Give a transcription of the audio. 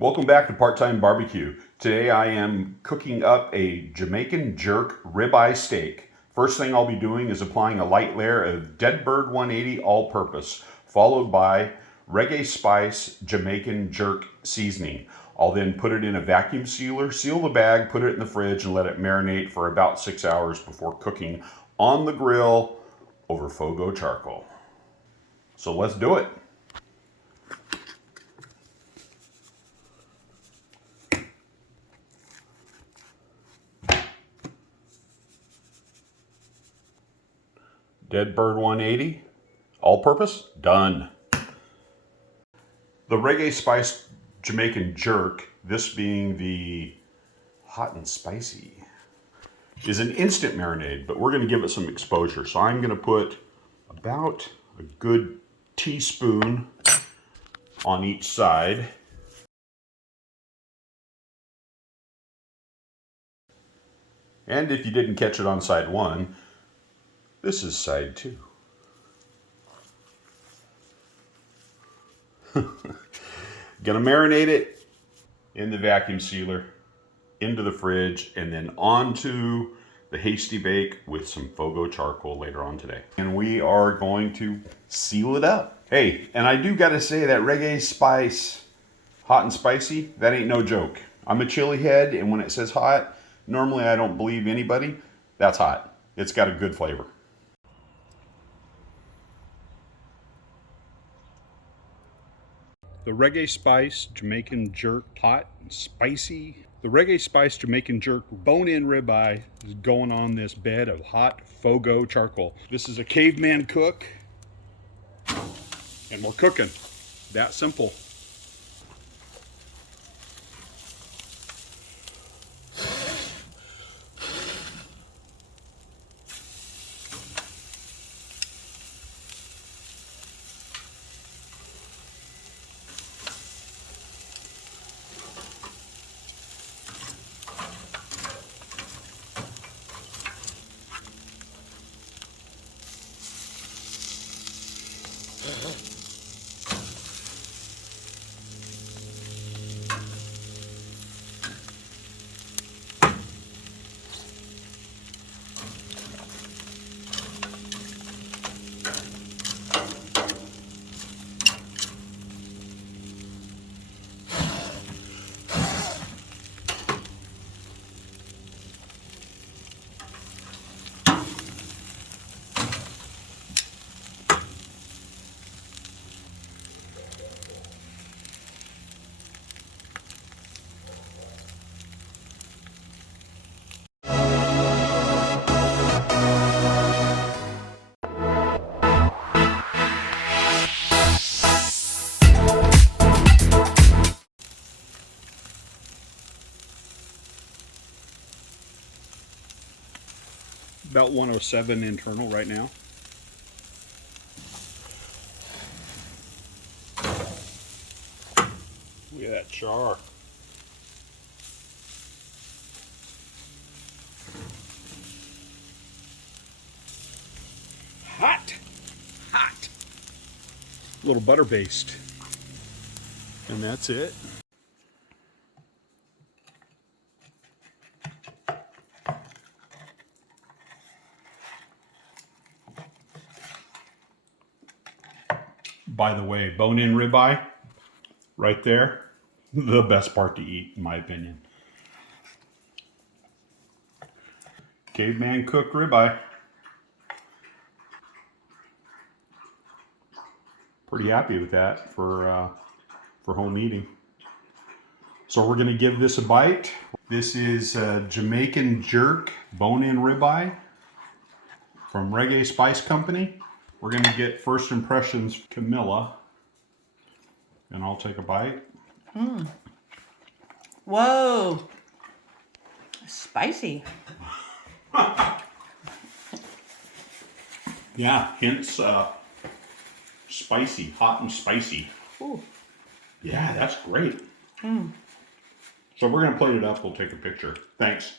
Welcome back to Part-Time Barbecue. Today I am cooking up a Jamaican jerk ribeye steak. First thing I'll be doing is applying a light layer of Dead Bird 180 all-purpose, followed by Reggae Spice Jamaican jerk seasoning. I'll then put it in a vacuum sealer, seal the bag, put it in the fridge, and let it marinate for about 6 hours before cooking on the grill over Fogo Charcoal. So let's do it. Dead Bird 180, all-purpose, done. The Reggae Spice Jamaican jerk, this being the hot and spicy, is an instant marinade, but we're going to give it some exposure. So I'm going to put about a good teaspoon on each side. And if you didn't catch it on side one, this is side two. Gonna marinate it in the vacuum sealer, into the fridge, and then onto the hasty bake with some Fogo Charcoal later on today. And we are going to seal it up. Hey, and I do gotta say that Reggae Spice hot and spicy, that ain't no joke. I'm a chili head, and when it says hot, normally I don't believe anybody. That's hot. It's got a good flavor. The Reggae Spice Jamaican Jerk hot and spicy. The Reggae Spice Jamaican Jerk bone-in ribeye is going on this bed of hot Fogo Charcoal. This is a Caveman cook, and we're cooking. That simple. About 107 internal right now. Look at that char. Hot! Hot! A little butter based. And that's it. By the way, bone-in ribeye, right there, the best part to eat, in my opinion. Caveman cooked ribeye. Pretty happy with that for home eating. So we're gonna give this a bite. This is Jamaican jerk bone-in ribeye from Reggae Spice Company. We're going to get first impressions, Camilla, and I'll take a bite. Whoa, spicy. Yeah, hence spicy, hot and spicy. Ooh. Yeah, that's great. So we're going to plate it up. We'll take a picture. Thanks.